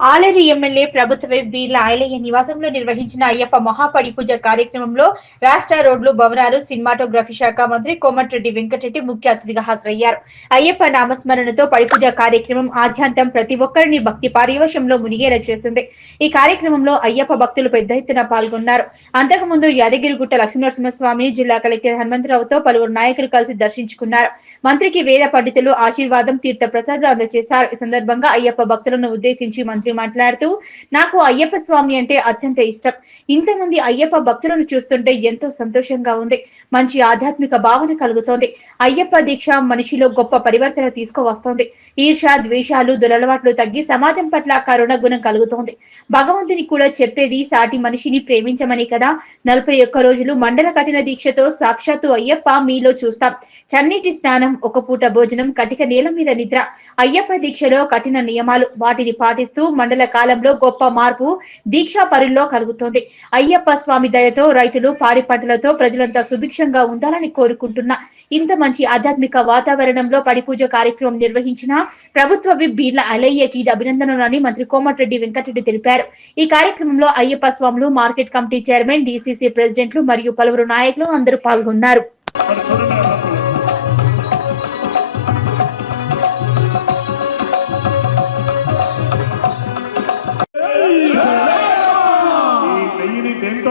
Aleru MLA ప్రభుత్వ బీర్ల ఐలయ్య నివాసంలో నిర్వహించిన అయ్యప్ప మహాపడి పూజ కార్యక్రమంలో రాష్ట్ర రోడ్లు భవనాలు సినిమాటోగ్రఫీ శాఖ మంత్రి కోమటిరెడ్డి వెంకటరెడ్డి ముఖ్య అతిథిగా హాజరయ్యారు. అయ్యప్ప నామస్మరణతో పడిపూజ కార్యక్రమం ఆద్యంతం ప్రతి ఒక్కరిని భక్తి పారివశంలో మునిగేలా చేసింది. ఈ కార్యక్రమంలో అయ్యప్ప భక్తులు పెద్ద ఎత్తున పాల్గొన్నారు. అంతకుముందు యాదగిరిగుట్ట లక్ష్మీనరసింహస్వామిని జిల్లా కలెక్టర్ హనుమంతరావుతో పలువురు నాయకులు కలిసి దర్శించుకున్నారు. మంత్రికి వేద పండితులు ఆశీర్వాదం తీర్థ ప్రసాదాలు అందజేశారు. ఈ సందర్భంగా అయ్యప్ప భక్తులను ఉద్దేశించి మంత్రి మాట్లాడుతూ, నాకు అయ్యప్ప స్వామి అంటే అత్యంత ఇష్టం. ఇంతమంది అయ్యప్ప భక్తులను చూస్తుంటే ఎంతో సంతోషంగా ఉంది. మంచి ఆధ్యాత్మిక భావన కలుగుతోంది. అయ్యప్ప దీక్ష మనిషిలో గొప్ప పరివర్తన తీసుకువస్తోంది. ఈర్ష, ద్వేషాలు, దురలవాట్లు తగ్గి సమాజం పట్ల కరుణ గుణం కలుగుతోంది. భగవంతుని కూడా చెప్పేది సాటి మనిషిని ప్రేమించమని కదా. 41 రోజులు మండల కఠిన దీక్షతో సాక్షాత్తు అయ్యప్ప మీలో చూస్తాం. చన్నీటి స్నానం, ఒక పూట భోజనం, కటిక నేల మీద నిద్ర. అయ్యప్ప దీక్షలో కఠిన నియమాలు, వాటిని పాటిస్తూ మండల కాలంలో గొప్ప మార్పు దీక్షా పరుల్లో కలుగుతోంది. అయ్యప్ప స్వామి దయతో రైతులు పాడి పంటలతో ప్రజలంతా సుభిక్షంగా ఉండాలని కోరుకుంటున్నా. ఇంత మంచి ఆధ్యాత్మిక వాతావరణంలో పడిపూజ కార్యక్రమం నిర్వహించిన ప్రభుత్వ విప్ బీర్ల ఐలయ్యకి అభినందనలని మంత్రి కోమటిరెడ్డి వెంకటరెడ్డి తెలిపారు. ఈ కార్యక్రమంలో అయ్యప్ప స్వాములు, మార్కెట్ కమిటీ చైర్మన్, డీసీసీ ప్రెసిడెంట్లు మరియు పలువురు నాయకులు అందరూ పాల్గొన్నారు.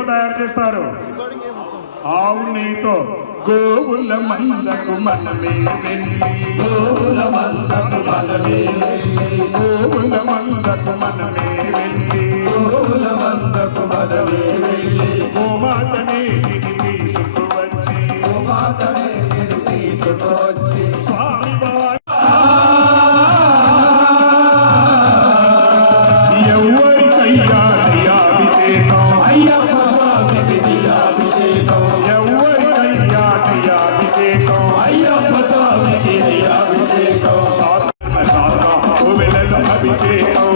తయారు చేస్తారు. ఆవు నెయ్యితో గోవుల మందకు మనమే వెళ్ళి, గోవుల మందకు మనమే వెళ్ళి, గోవుల మందకు మనమే వెళ్ళి, గోవుల మందకు మనమే వెళ్ళి, గోమాతనే తీసుకువచ్చి, గోమాతనే తీసుకువచ్చి స్వామి ఎవరికయ్యా అభిషేకం, అయ్యప్ప అభిషేకం శాస్త్ర అభిషేకం